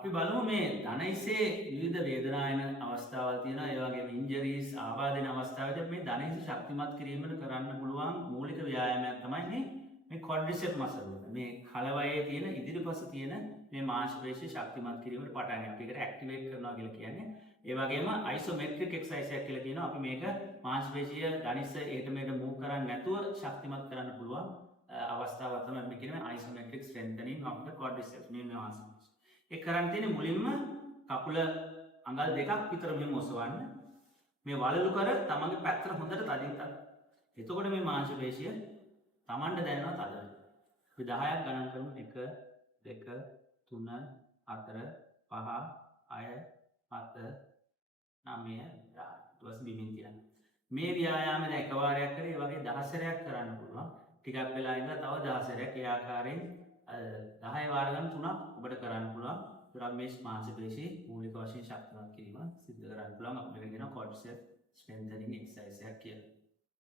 අපි බලමු මේ ධනහිසේ විවිධ වේදනා එන අවස්ථාවල් තියෙනවා. ඒ වගේම ඉන්ජරිස් ආබාධන අවස්ථාවලදී මේ ධනහිස ශක්තිමත් කිරීමට කරන්න පුළුවන් මූලික ව්‍යායාමයක් තමයි මේ quadriceps muscle එක. මේ කලවයේ තියෙන ඉදිරිපස තියෙන මේ මාංශපේශිය ශක්තිමත් කිරීමට පටන් ගන්නවා. ඒකට ඇක්ටිවේට් කරනවා කියලා කියන්නේ. ඒ වගේම isometric exercise එකක් කියලා කියනවා. අපි මේක මාංශපේශිය ධනිස්ස එහෙට මෙහෙට move කරන්නේ නැතුව ශක්තිමත් කරන්න පුළුවන් අවස්ථාවක් තමයි මේ කියන්නේ isometric strengthening of the quadriceps මේ මාංශ. ඒ කරන්න තියෙන්නේ මුලින්ම කකුල අඟල් දෙකක් විතර මෙහෙම ඔසවන්න. මේ වලලු කර තමන්ගේ පැත්තට හොඳට තදින් තද. එතකොට මේ මාංශ පේශිය තමන්ට දැනෙනවා තද වෙනවා. අපි 10ක් ගණන් කරමු. 1 2 3 4 5 6 7 9 10. ඊට පස්සේ බිමින් තියන්න. මේ ව්‍යායාමය දැන් එකවරයක් කරේ ඒ වගේ 10 සැරයක් කරන්න පුළුවන්. ටිකක් වෙලා ඉඳලා තව 10 සැරයක් ඒ ආකාරයෙන් 10 වාර ගන්න 3ක් ඔබට කරන්න පුළුවන්. ඒතරම් මේ මාංශ පේශී මූලික වශයෙන් ශක්තිමත් කිරීම සිදු කරන්න පුළුවන්. අපිට කියනවා quadriceps strengthening exercise එකක් කියලා.